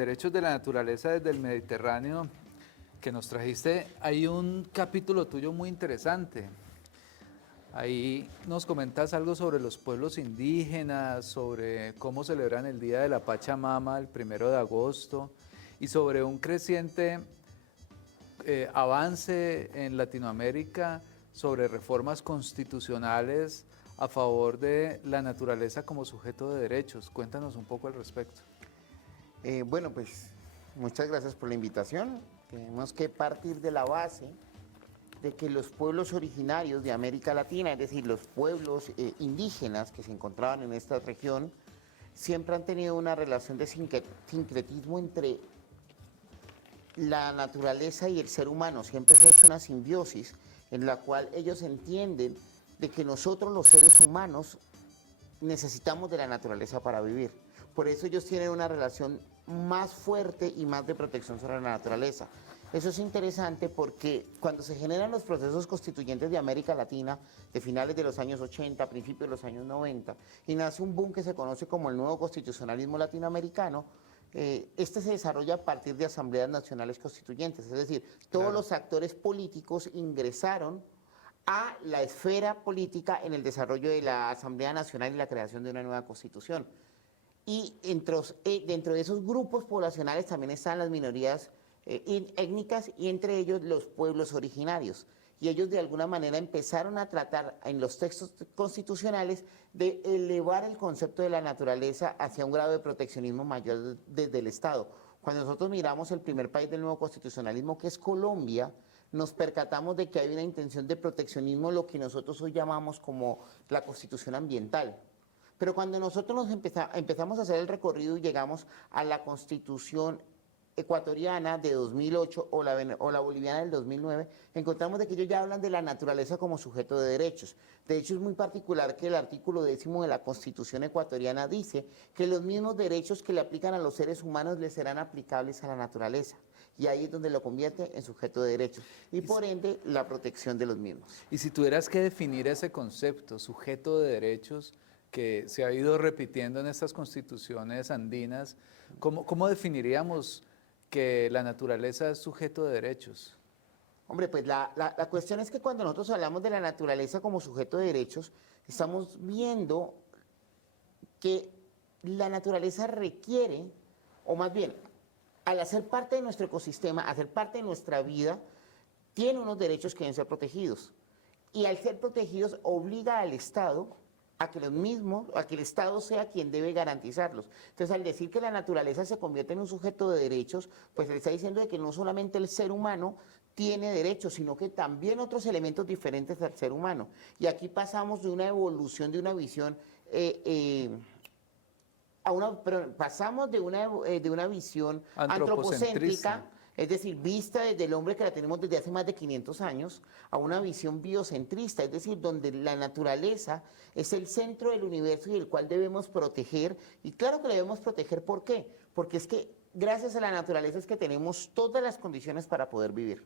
Derechos de la Naturaleza desde el Mediterráneo que nos trajiste, hay un capítulo tuyo muy interesante. Ahí nos comentas algo sobre los pueblos indígenas, sobre cómo celebran el Día de la Pachamama el 1 de agosto y sobre un creciente avance en Latinoamérica sobre reformas constitucionales a favor de la naturaleza como sujeto de derechos. Cuéntanos un poco al respecto. Bueno, pues muchas gracias por la invitación. Tenemos que partir de la base de que los pueblos originarios de América Latina, es decir, los pueblos indígenas que se encontraban en esta región, siempre han tenido una relación de sincretismo entre la naturaleza y el ser humano. Siempre se ha hecho una simbiosis en la cual ellos entienden de que nosotros los seres humanos necesitamos de la naturaleza para vivir. Por eso ellos tienen una relación más fuerte y más de protección sobre la naturaleza. Eso es interesante porque cuando se generan los procesos constituyentes de América Latina, de finales de los años 80, principios de los años 90, y nace un boom que se conoce como el nuevo constitucionalismo latinoamericano, este se desarrolla a partir de asambleas nacionales constituyentes, es decir, todos los actores políticos ingresaron a la esfera política en el desarrollo de la Asamblea Nacional y la creación de una nueva constitución. Y dentro de esos grupos poblacionales también están las minorías étnicas y entre ellos los pueblos originarios. Y ellos de alguna manera empezaron a tratar en los textos constitucionales de elevar el concepto de la naturaleza hacia un grado de proteccionismo mayor desde el Estado. Cuando nosotros miramos el primer país del nuevo constitucionalismo, que es Colombia, nos percatamos de que hay una intención de proteccionismo, lo que nosotros hoy llamamos como la constitución ambiental. Pero cuando nosotros empezamos a hacer el recorrido y llegamos a la constitución ecuatoriana de 2008 o la boliviana del 2009, encontramos de que ellos ya hablan de la naturaleza como sujeto de derechos. De hecho, es muy particular que el artículo 10 de la Constitución ecuatoriana dice que los mismos derechos que le aplican a los seres humanos les serán aplicables a la naturaleza. Y ahí es donde lo convierte en sujeto de derechos y por ende la protección de los mismos. Y si tuvieras que definir ese concepto, sujeto de derechos, que se ha ido repitiendo en estas constituciones andinas, ¿cómo definiríamos que la naturaleza es sujeto de derechos? Hombre, pues la cuestión es que cuando nosotros hablamos de la naturaleza como sujeto de derechos, estamos viendo que la naturaleza requiere, o más bien, al hacer parte de nuestro ecosistema, hacer parte de nuestra vida, tiene unos derechos que deben ser protegidos. Y al ser protegidos obliga al Estado a que el Estado sea quien debe garantizarlos. Entonces, al decir que la naturaleza se convierte en un sujeto de derechos, pues le está diciendo de que no solamente el ser humano tiene derechos, sino que también otros elementos diferentes al ser humano. Y aquí pasamos de una evolución, de una visión, pasamos de una visión antropocéntrica, es decir, vista desde el hombre que la tenemos desde hace más de 500 años, a una visión biocentrista, es decir, donde la naturaleza es el centro del universo y el cual debemos proteger. Y claro que la debemos proteger, ¿por qué? Porque es que gracias a la naturaleza es que tenemos todas las condiciones para poder vivir.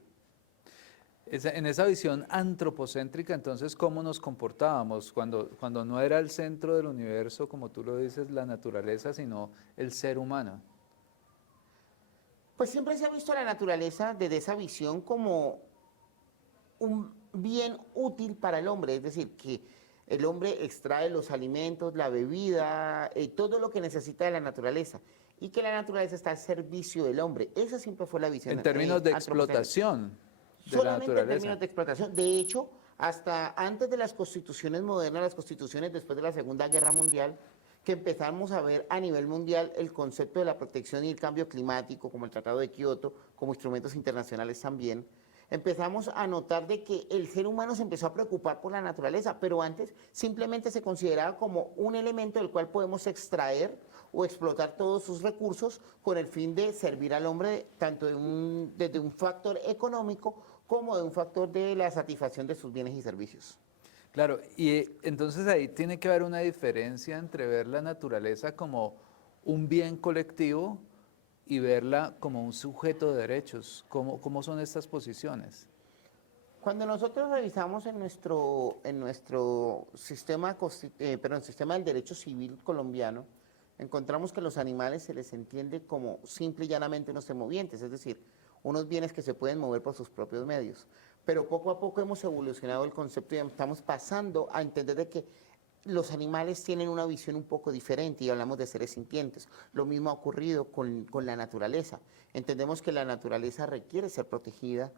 En esa visión antropocéntrica, entonces, ¿cómo nos comportábamos cuando no era el centro del universo, como tú lo dices, la naturaleza, sino el ser humano? Pues siempre se ha visto la naturaleza desde esa visión como un bien útil para el hombre, es decir, que el hombre extrae los alimentos, la bebida, todo lo que necesita de la naturaleza y que la naturaleza está al servicio del hombre. Esa siempre fue la visión. En términos de explotación de la naturaleza. Solamente en términos de explotación. De hecho, hasta antes de las constituciones modernas, las constituciones después de la Segunda Guerra Mundial, que empezamos a ver a nivel mundial el concepto de la protección y el cambio climático, como el Tratado de Kioto, como instrumentos internacionales también, empezamos a notar de que el ser humano se empezó a preocupar por la naturaleza, pero antes simplemente se consideraba como un elemento del cual podemos extraer o explotar todos sus recursos con el fin de servir al hombre tanto desde un factor económico como de un factor de la satisfacción de sus bienes y servicios. Claro, y entonces ahí tiene que haber una diferencia entre ver la naturaleza como un bien colectivo y verla como un sujeto de derechos. ¿Cómo son estas posiciones? Cuando nosotros revisamos en nuestro sistema del derecho civil colombiano, encontramos que los animales se les entiende como simple y llanamente unos semovientes, es decir, unos bienes que se pueden mover por sus propios medios. Pero poco a poco hemos evolucionado el concepto y estamos pasando a entender de que los animales tienen una visión un poco diferente y hablamos de seres sintientes. Lo mismo ha ocurrido con la naturaleza. Entendemos que la naturaleza requiere ser protegida,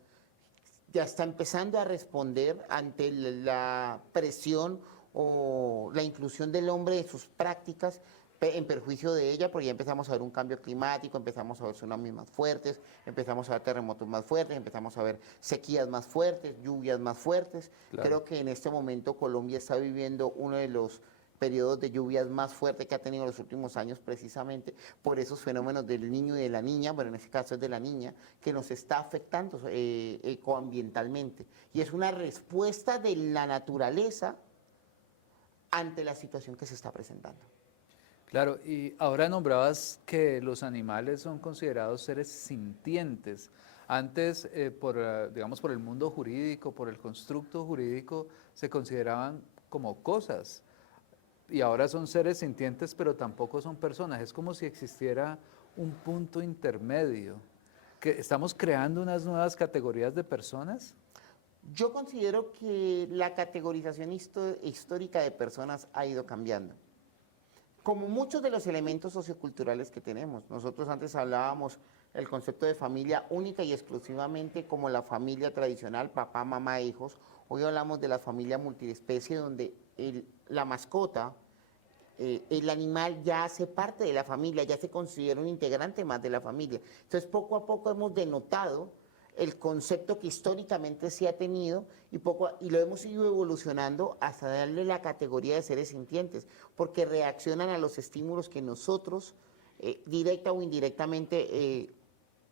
ya está empezando a responder ante la presión o la inclusión del hombre en sus prácticas en perjuicio de ella, porque ya empezamos a ver un cambio climático, empezamos a ver tsunamis más fuertes, empezamos a ver terremotos más fuertes, empezamos a ver sequías más fuertes, lluvias más fuertes. Claro. Creo que en este momento Colombia está viviendo uno de los periodos de lluvias más fuertes que ha tenido en los últimos años, precisamente por esos fenómenos del niño y de la niña, bueno, en este caso es de la niña, que nos está afectando ecoambientalmente. Y es una respuesta de la naturaleza ante la situación que se está presentando. Claro, y ahora nombrabas que los animales son considerados seres sintientes. Antes, digamos, por el mundo jurídico, por el constructo jurídico, se consideraban como cosas. Y ahora son seres sintientes, pero tampoco son personas. Es como si existiera un punto intermedio. ¿Que estamos creando unas nuevas categorías de personas? Yo considero que la categorización histórica de personas ha ido cambiando. Como muchos de los elementos socioculturales que tenemos, nosotros antes hablábamos el concepto de familia única y exclusivamente como la familia tradicional, papá, mamá, hijos. Hoy hablamos de la familia multiespecie donde la mascota, el animal ya hace parte de la familia, ya se considera un integrante más de la familia. Entonces poco a poco hemos denotado el concepto que históricamente se ha tenido y lo hemos ido evolucionando hasta darle la categoría de seres sintientes, porque reaccionan a los estímulos que nosotros, directa o indirectamente,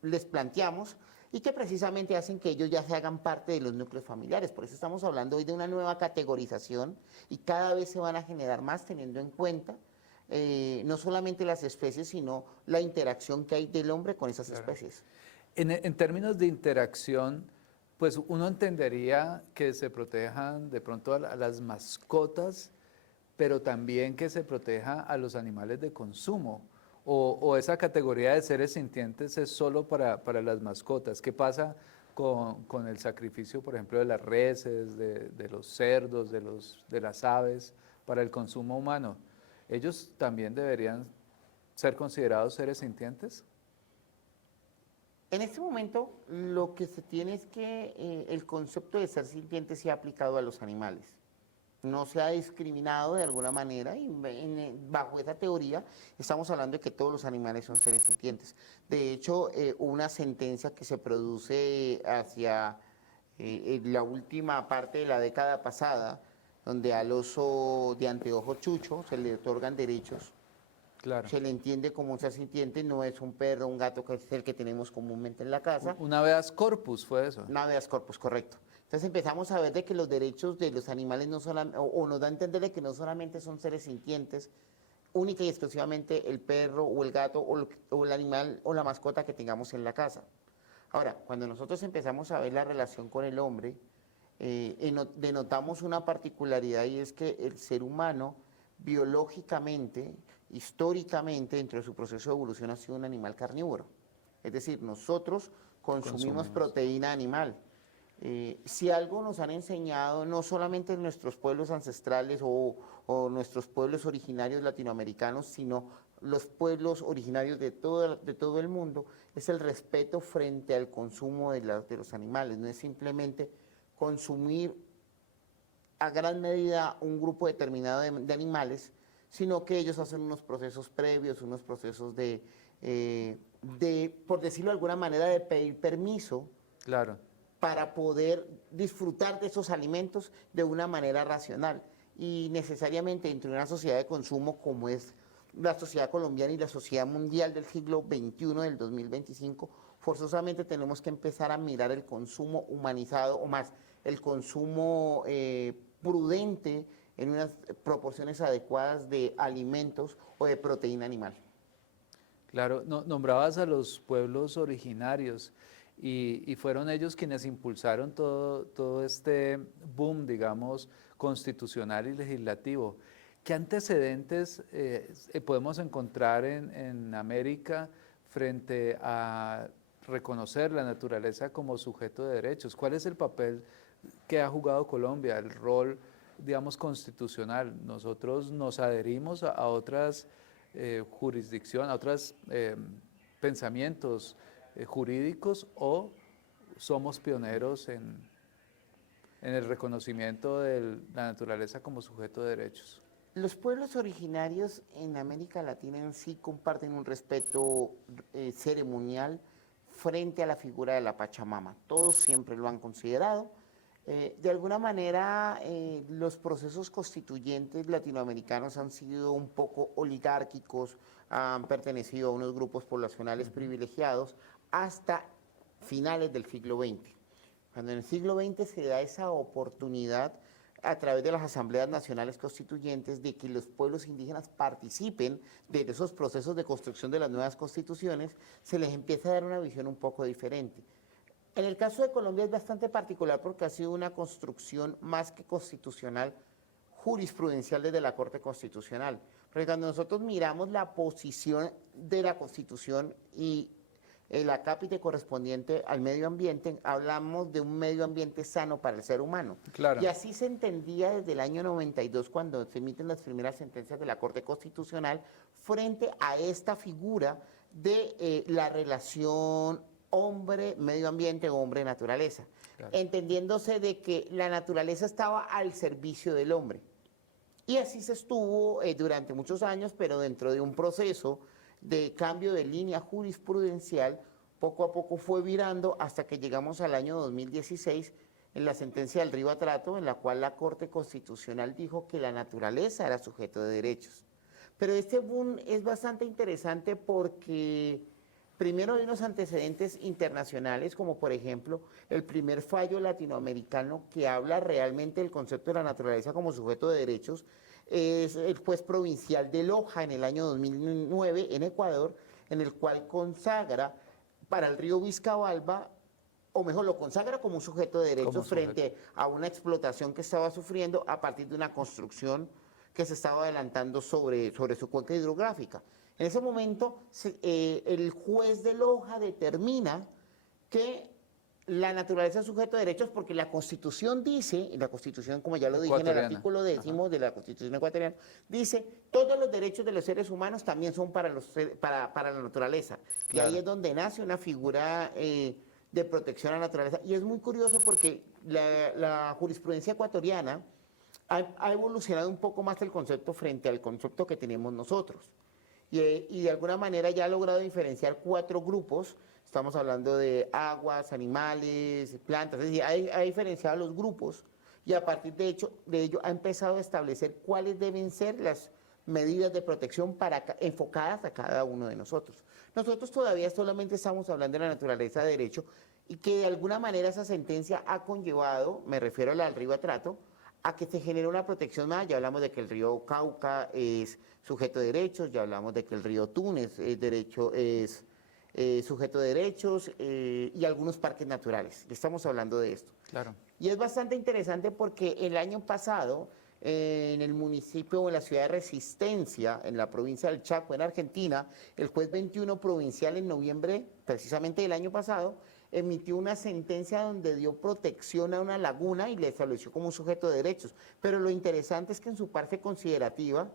les planteamos y que precisamente hacen que ellos ya se hagan parte de los núcleos familiares. Por eso estamos hablando hoy de una nueva categorización y cada vez se van a generar más teniendo en cuenta no solamente las especies, sino la interacción que hay del hombre con esas especies. En términos de interacción, pues uno entendería que se protejan de pronto a las mascotas, pero también que se proteja a los animales de consumo. O esa categoría de seres sintientes es solo para las mascotas. ¿Qué pasa con el sacrificio, por ejemplo, de las reses, de los cerdos, de las aves para el consumo humano? ¿Ellos también deberían ser considerados seres sintientes? En este momento, lo que se tiene es que el concepto de ser sintiente se ha aplicado a los animales. No se ha discriminado de alguna manera y bajo esa teoría estamos hablando de que todos los animales son seres sintientes. De hecho, una sentencia que se produce hacia la última parte de la década pasada, donde al oso de anteojo chucho se le otorgan derechos. Claro. Se le entiende como un ser sintiente, no es un perro, un gato que es el que tenemos comúnmente en la casa. Un habeas corpus fue eso. Un habeas corpus, correcto. Entonces empezamos a ver de que los derechos de los animales no solamente, o nos da a entender de que no solamente son seres sintientes, única y exclusivamente el perro o el gato o el animal o la mascota que tengamos en la casa. Ahora, cuando nosotros empezamos a ver la relación con el hombre, denotamos una particularidad y es que el ser humano biológicamente, históricamente, dentro de su proceso de evolución ha sido un animal carnívoro. Es decir, nosotros consumimos proteína animal. Si algo nos han enseñado, no solamente nuestros pueblos ancestrales o nuestros pueblos originarios latinoamericanos, sino los pueblos originarios de todo el mundo, es el respeto frente al consumo de los animales. No es simplemente consumir a gran medida un grupo determinado de animales, sino que ellos hacen unos procesos previos, unos procesos por decirlo de alguna manera, de pedir permiso. Claro. Para poder disfrutar de esos alimentos de una manera racional. Y necesariamente dentro de una sociedad de consumo como es la sociedad colombiana y la sociedad mundial del siglo XXI, del 2025, forzosamente tenemos que empezar a mirar el consumo humanizado, o más, el consumo prudente en unas proporciones adecuadas de alimentos o de proteína animal. Claro, nombrabas a los pueblos originarios y fueron ellos quienes impulsaron todo este boom, digamos, constitucional y legislativo. ¿Qué antecedentes podemos encontrar en América frente a reconocer la naturaleza como sujeto de derechos? ¿Cuál es el papel que ha jugado Colombia, el rol, digamos, constitucional? ¿Nosotros nos adherimos a otras jurisdicciones, a otros pensamientos jurídicos o somos pioneros en el reconocimiento de la naturaleza como sujeto de derechos? Los pueblos originarios en América Latina en sí comparten un respeto ceremonial frente a la figura de la Pachamama. Todos siempre lo han considerado. De alguna manera, los procesos constituyentes latinoamericanos han sido un poco oligárquicos, han pertenecido a unos grupos poblacionales privilegiados hasta finales del siglo XX. Cuando en el siglo XX se da esa oportunidad a través de las asambleas nacionales constituyentes de que los pueblos indígenas participen de esos procesos de construcción de las nuevas constituciones, se les empieza a dar una visión un poco diferente. En el caso de Colombia es bastante particular porque ha sido una construcción más que constitucional, jurisprudencial desde la Corte Constitucional. Porque cuando nosotros miramos la posición de la Constitución y el acápite correspondiente al medio ambiente, hablamos de un medio ambiente sano para el ser humano. Claro. Y así se entendía desde el año 92 cuando se emiten las primeras sentencias de la Corte Constitucional frente a esta figura de la relación hombre, medio ambiente, hombre, naturaleza. Claro. Entendiéndose de que la naturaleza estaba al servicio del hombre. Y así se estuvo durante muchos años, pero dentro de un proceso de cambio de línea jurisprudencial, poco a poco fue virando hasta que llegamos al año 2016 en la sentencia del Río Atrato, en la cual la Corte Constitucional dijo que la naturaleza era sujeto de derechos. Pero este boom es bastante interesante porque primero hay unos antecedentes internacionales, como por ejemplo el primer fallo latinoamericano que habla realmente del concepto de la naturaleza como sujeto de derechos, es el juez provincial de Loja en el año 2009 en Ecuador, en el cual consagra para el río Vizcabalba, o mejor, lo consagra como un sujeto de derechos frente a una explotación que estaba sufriendo a partir de una construcción que se estaba adelantando sobre su cuenca hidrográfica. En ese momento, el juez de Loja determina que la naturaleza es sujeto de derechos porque la Constitución dice, y la Constitución, como ya lo dije en el artículo 10 de la Constitución ecuatoriana, dice, todos los derechos de los seres humanos también son para la naturaleza. Claro. Y ahí es donde nace una figura de protección a la naturaleza. Y es muy curioso porque la jurisprudencia ecuatoriana ha evolucionado un poco más el concepto frente al concepto que tenemos nosotros. Y de alguna manera ya ha logrado diferenciar 4 grupos. Estamos hablando de aguas, animales, plantas, es decir, ha diferenciado los grupos y a partir de ello ha empezado a establecer cuáles deben ser las medidas de protección enfocadas a cada uno de nosotros. Nosotros todavía solamente estamos hablando de la naturaleza de derecho y que de alguna manera esa sentencia ha conllevado, me refiero a la del Río Atrato, a que se genere una protección más. Ya hablamos de que el río Cauca es sujeto de derechos, ya hablamos de que el río Túnez es sujeto de derechos y algunos parques naturales. Estamos hablando de esto. Claro. Y es bastante interesante porque el año pasado, en el municipio o en la ciudad de Resistencia, en la provincia del Chaco, en Argentina, el juez 21 provincial en noviembre, precisamente del año pasado, emitió una sentencia donde dio protección a una laguna y le estableció como un sujeto de derechos. Pero lo interesante es que en su parte considerativa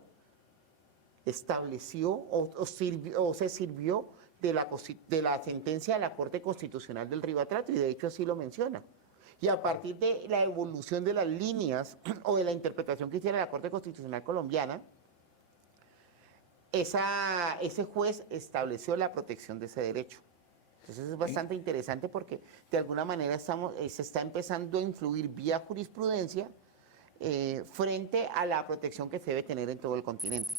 estableció o se sirvió de la sentencia de la Corte Constitucional del Río Atrato, y de hecho así lo menciona. Y a partir de la evolución de las líneas o de la interpretación que hiciera la Corte Constitucional colombiana, ese juez estableció la protección de ese derecho. Entonces es bastante interesante porque de alguna manera se está empezando a influir vía jurisprudencia frente a la protección que se debe tener en todo el continente.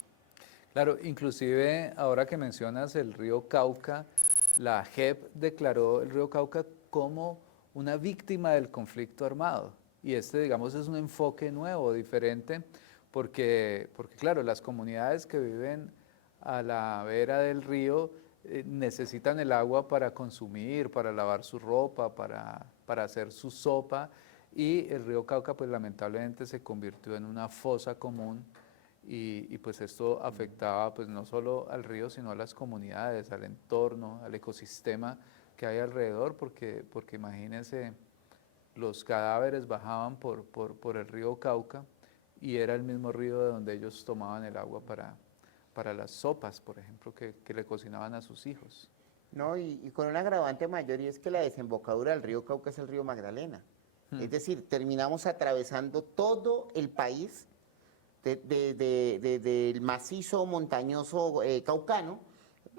Claro, inclusive ahora que mencionas el río Cauca, la JEP declaró el río Cauca como una víctima del conflicto armado. Y digamos, es un enfoque nuevo, diferente, porque claro, las comunidades que viven a la vera del río necesitan el agua para consumir, para lavar su ropa, para hacer su sopa, y el río Cauca pues lamentablemente se convirtió en una fosa común y pues esto afectaba pues no solo al río, sino a las comunidades, al entorno, al ecosistema que hay alrededor, porque imagínense, los cadáveres bajaban por el río Cauca y era el mismo río de donde ellos tomaban el agua para las sopas, por ejemplo, que le cocinaban a sus hijos. ¿No? Y con un agravante mayor, y es que la desembocadura del río Cauca es el río Magdalena. Es decir, terminamos atravesando todo el país del macizo montañoso caucano,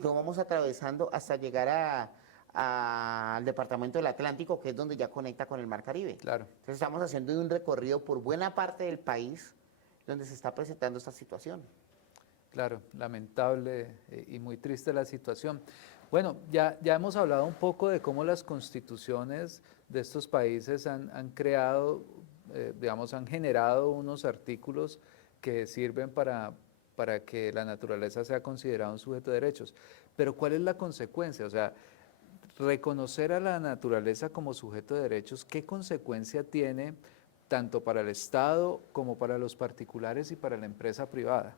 lo vamos atravesando hasta llegar al departamento del Atlántico, que es donde ya conecta con el Mar Caribe. Claro. Entonces estamos haciendo un recorrido por buena parte del país donde se está presentando esta situación. Claro, lamentable y muy triste la situación. Bueno, ya hemos hablado un poco de cómo las constituciones de estos países han creado, digamos, han generado unos artículos que sirven para que la naturaleza sea considerada un sujeto de derechos. Pero ¿cuál es la consecuencia? O sea, reconocer a la naturaleza como sujeto de derechos, ¿qué consecuencia tiene tanto para el Estado como para los particulares y para la empresa privada?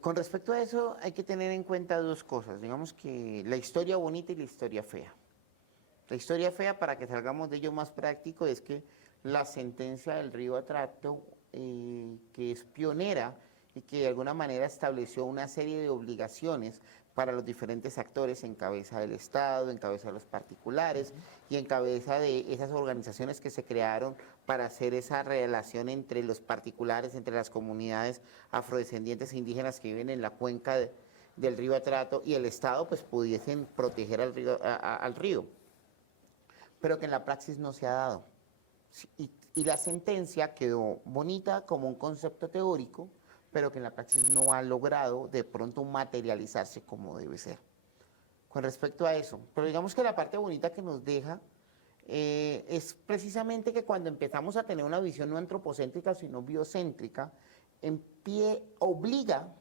Con respecto a eso hay que tener en cuenta dos cosas. Digamos que la historia bonita y la historia fea. La historia fea, para que salgamos de ello más práctico, es que la sentencia del Río Atrato, que es pionera y que de alguna manera estableció una serie de obligaciones para los diferentes actores en cabeza del Estado, en cabeza de los particulares y en cabeza de esas organizaciones que se crearon para hacer esa relación entre los particulares, entre las comunidades afrodescendientes e indígenas que viven en la cuenca del río Atrato y el Estado pues pudiesen proteger al río, pero que en la praxis no se ha dado. Y la sentencia quedó bonita como un concepto teórico, pero que en la praxis no ha logrado de pronto materializarse como debe ser. Con respecto a eso, pero digamos que la parte bonita que nos deja es precisamente que cuando empezamos a tener una visión no antropocéntrica, sino biocéntrica, obliga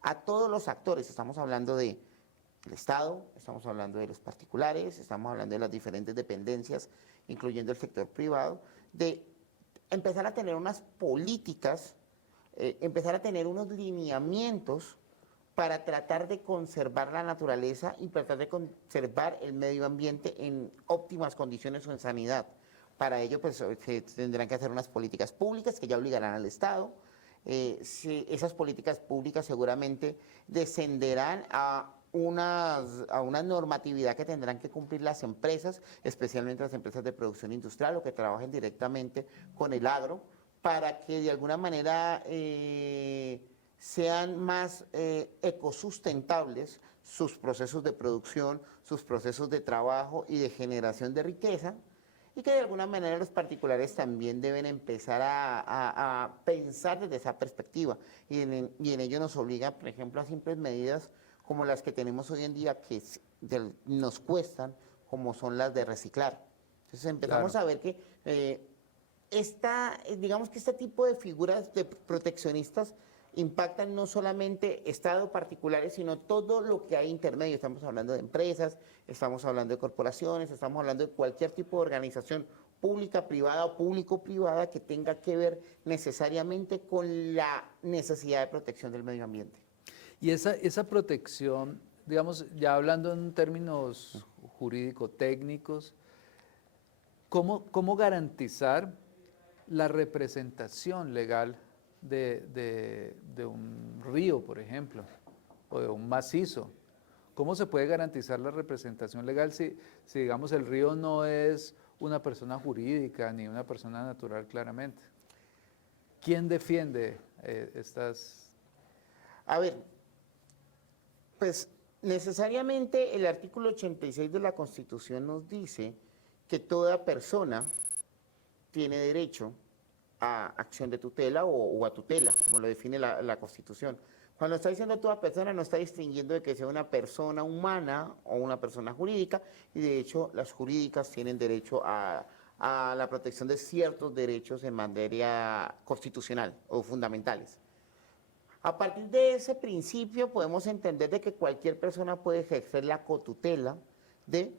a todos los actores, estamos hablando del Estado, estamos hablando de los particulares, estamos hablando de las diferentes dependencias, incluyendo el sector privado, de empezar a tener unas políticas, empezar a tener unos lineamientos para tratar de conservar la naturaleza y tratar de conservar el medio ambiente en óptimas condiciones o en sanidad. Para ello, pues, se tendrán que hacer unas políticas públicas que ya obligarán al Estado. Esas políticas públicas seguramente descenderán a una normatividad que tendrán que cumplir las empresas, especialmente las empresas de producción industrial o que trabajen directamente con el agro, para que de alguna manera sean más ecosustentables sus procesos de producción, sus procesos de trabajo y de generación de riqueza, y que de alguna manera los particulares también deben empezar a pensar desde esa perspectiva. Y en ello nos obliga, por ejemplo, a simples medidas como las que tenemos hoy en día que nos cuestan, como son las de reciclar. Entonces empezamos a ver que digamos que este tipo de figuras de proteccionistas impactan no solamente estados particulares, sino todo lo que hay intermedio. Estamos hablando de empresas, estamos hablando de corporaciones, estamos hablando de cualquier tipo de organización pública, privada o público-privada que tenga que ver necesariamente con la necesidad de protección del medio ambiente. Y esa protección, digamos, ya hablando en términos jurídico-técnicos, ¿cómo garantizar la representación legal de un río, por ejemplo, o de un macizo? ¿Cómo se puede garantizar la representación legal si digamos, el río no es una persona jurídica ni una persona natural claramente? ¿Quién defiende estas? A ver, pues necesariamente el artículo 86 de la Constitución nos dice que toda persona tiene derecho a acción de tutela o a tutela, como lo define la Constitución. Cuando está diciendo toda persona, no está distinguiendo de que sea una persona humana o una persona jurídica, y de hecho las jurídicas tienen derecho a la protección de ciertos derechos en materia constitucional o fundamentales. A partir de ese principio podemos entender de que cualquier persona puede ejercer la cotutela de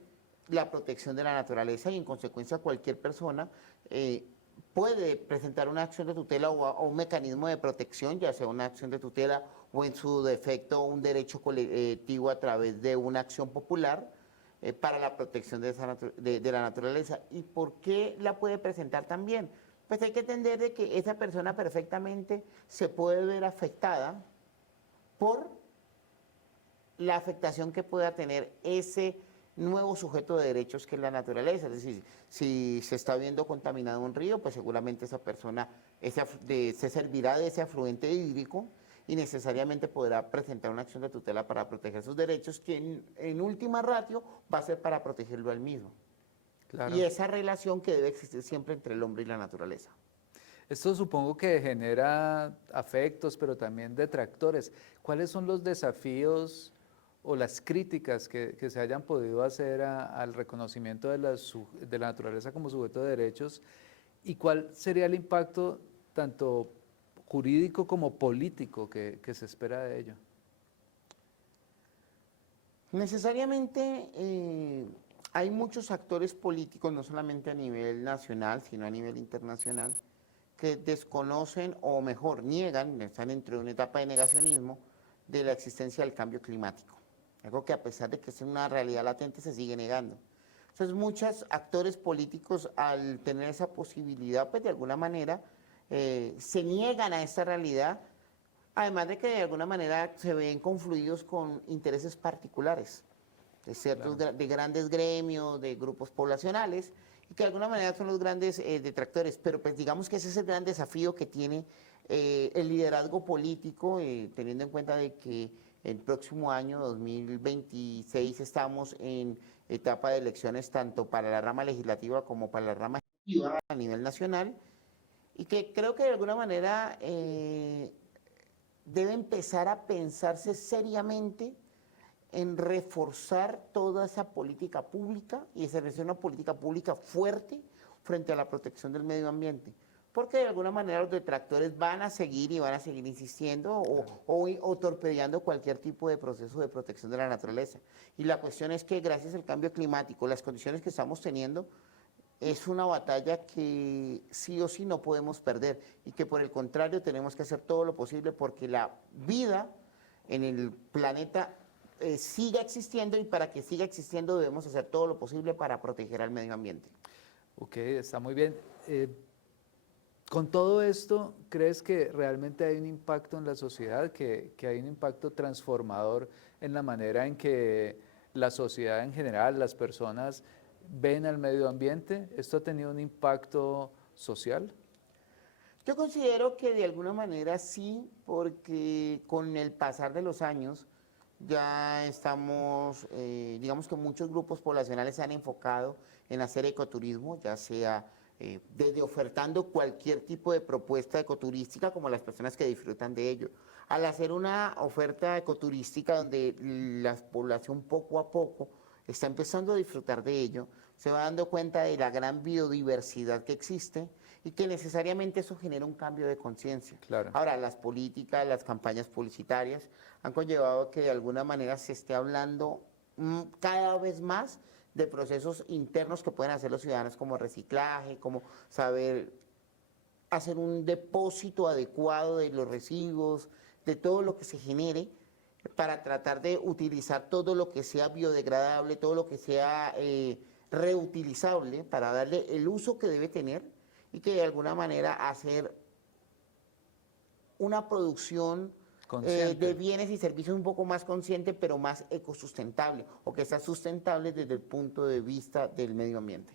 la protección de la naturaleza y en consecuencia cualquier persona puede presentar una acción de tutela o un mecanismo de protección, ya sea una acción de tutela o en su defecto un derecho colectivo a través de una acción popular para la protección de la naturaleza. ¿Y por qué la puede presentar también? Pues hay que entender de que esa persona perfectamente se puede ver afectada por la afectación que pueda tener ese nuevo sujeto de derechos que es la naturaleza. Es decir, si se está viendo contaminado un río, pues seguramente esa persona se servirá de ese afluente hídrico y necesariamente podrá presentar una acción de tutela para proteger sus derechos, que en última ratio va a ser para protegerlo al mismo. Claro. Y esa relación que debe existir siempre entre el hombre y la naturaleza. Esto supongo que genera afectos, pero también detractores. ¿Cuáles son los desafíos o las críticas que se hayan podido hacer al reconocimiento de la naturaleza como sujeto de derechos? ¿Y cuál sería el impacto tanto jurídico como político que se espera de ello? Necesariamente hay muchos actores políticos, no solamente a nivel nacional, sino a nivel internacional, que desconocen o mejor niegan, están entre una etapa de negacionismo de la existencia del cambio climático. Algo que a pesar de que es una realidad latente se sigue negando. Entonces muchos actores políticos al tener esa posibilidad, pues de alguna manera se niegan a esta realidad, además de que de alguna manera se ven confluidos con intereses particulares de ciertos de grandes gremios, de grupos poblacionales, y que de alguna manera son los grandes detractores. Pero pues digamos que ese es el gran desafío que tiene el liderazgo político, teniendo en cuenta de que el próximo año, 2026, estamos en etapa de elecciones tanto para la rama legislativa como para la rama ejecutiva a nivel nacional, y que creo que de alguna manera debe empezar a pensarse seriamente en reforzar toda esa política pública y establecer una política pública fuerte frente a la protección del medio ambiente. Porque de alguna manera los detractores van a seguir y van a seguir insistiendo o torpedeando cualquier tipo de proceso de protección de la naturaleza. Y la cuestión es que gracias al cambio climático, las condiciones que estamos teniendo, es una batalla que sí o sí no podemos perder y que por el contrario tenemos que hacer todo lo posible porque la vida en el planeta siga existiendo, y para que siga existiendo debemos hacer todo lo posible para proteger al medio ambiente. Ok, está muy bien. Con todo esto, ¿crees que realmente hay un impacto en la sociedad, que hay un impacto transformador en la manera en que la sociedad en general, las personas ven al medio ambiente? ¿Esto ha tenido un impacto social? Yo considero que de alguna manera sí, porque con el pasar de los años ya estamos, digamos que muchos grupos poblacionales se han enfocado en hacer ecoturismo, ya sea desde ofertando cualquier tipo de propuesta ecoturística, como las personas que disfrutan de ello. Al hacer una oferta ecoturística donde la población poco a poco está empezando a disfrutar de ello, se va dando cuenta de la gran biodiversidad que existe y que necesariamente eso genera un cambio de conciencia. Claro. Ahora, las políticas, las campañas publicitarias han conllevado que de alguna manera se esté hablando cada vez más de procesos internos que pueden hacer los ciudadanos, como reciclaje, como saber hacer un depósito adecuado de los residuos, de todo lo que se genere, para tratar de utilizar todo lo que sea biodegradable, todo lo que sea reutilizable, para darle el uso que debe tener y que de alguna manera hacer una producción de bienes y servicios un poco más consciente, pero más ecosustentable, o que sea sustentable desde el punto de vista del medio ambiente.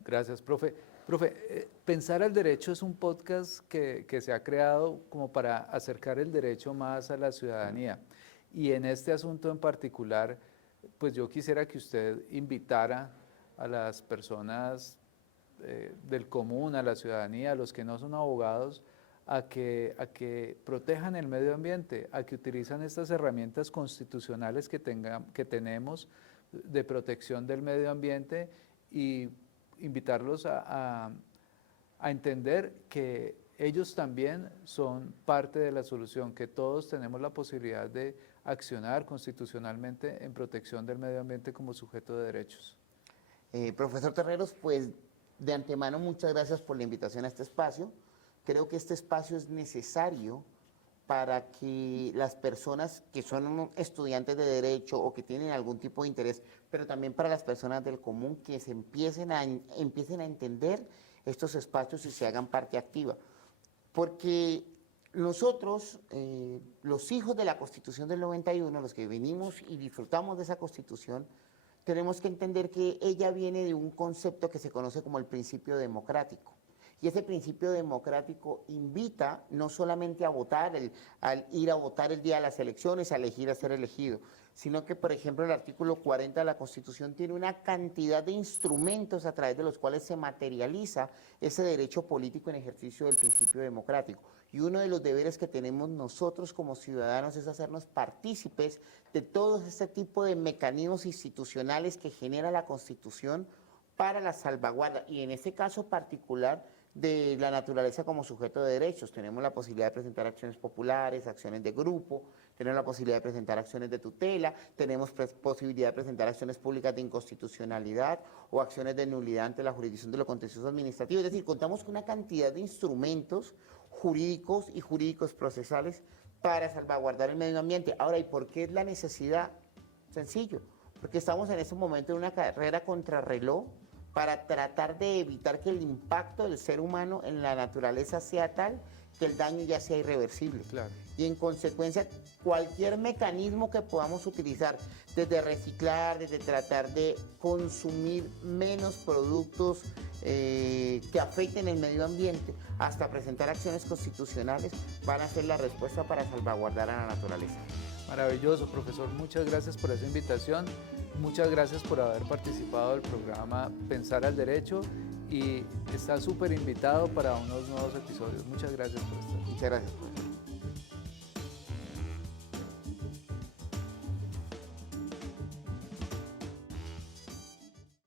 Gracias, profe. Profe, Pensar al Derecho es un podcast que se ha creado como para acercar el derecho más a la ciudadanía. Y en este asunto en particular, pues yo quisiera que usted invitara a las personas del común, a la ciudadanía, a los que no son abogados, a que protejan el medio ambiente, a que utilizan estas herramientas constitucionales que tenemos de protección del medio ambiente, y invitarlos a entender que ellos también son parte de la solución, que todos tenemos la posibilidad de accionar constitucionalmente en protección del medio ambiente como sujeto de derechos. Profesor Terreros, pues de antemano, muchas gracias por la invitación a este espacio. Creo que este espacio es necesario para que las personas que son estudiantes de Derecho o que tienen algún tipo de interés, pero también para las personas del común, que se empiecen a entender estos espacios y se hagan parte activa. Porque nosotros, los hijos de la Constitución del 91, los que venimos y disfrutamos de esa Constitución, tenemos que entender que ella viene de un concepto que se conoce como el principio democrático. Y ese principio democrático invita no solamente a votar, al ir a votar el día de las elecciones, a elegir a ser elegido, sino que, por ejemplo, el artículo 40 de la Constitución tiene una cantidad de instrumentos a través de los cuales se materializa ese derecho político en ejercicio del principio democrático. Y uno de los deberes que tenemos nosotros como ciudadanos es hacernos partícipes de todo este tipo de mecanismos institucionales que genera la Constitución para la salvaguarda, y en este caso particular, de la naturaleza como sujeto de derechos. Tenemos la posibilidad de presentar acciones populares, acciones de grupo, tenemos la posibilidad de presentar acciones de tutela, tenemos posibilidad de presentar acciones públicas de inconstitucionalidad o acciones de nulidad ante la jurisdicción de lo contencioso administrativo. Es decir, contamos con una cantidad de instrumentos jurídicos y jurídicos procesales para salvaguardar el medio ambiente. Ahora, ¿y por qué es la necesidad? Sencillo, porque estamos en este momento en una carrera contrarreloj para tratar de evitar que el impacto del ser humano en la naturaleza sea tal que el daño ya sea irreversible. Claro. Y en consecuencia, cualquier mecanismo que podamos utilizar, desde reciclar, desde tratar de consumir menos productos que afecten el medio ambiente, hasta presentar acciones constitucionales, van a ser la respuesta para salvaguardar a la naturaleza. Maravilloso, profesor. Muchas gracias por esa invitación. Muchas gracias por haber participado del programa Pensar al Derecho y está súper invitado para unos nuevos episodios. Muchas gracias por estar. Muchas gracias, profesor.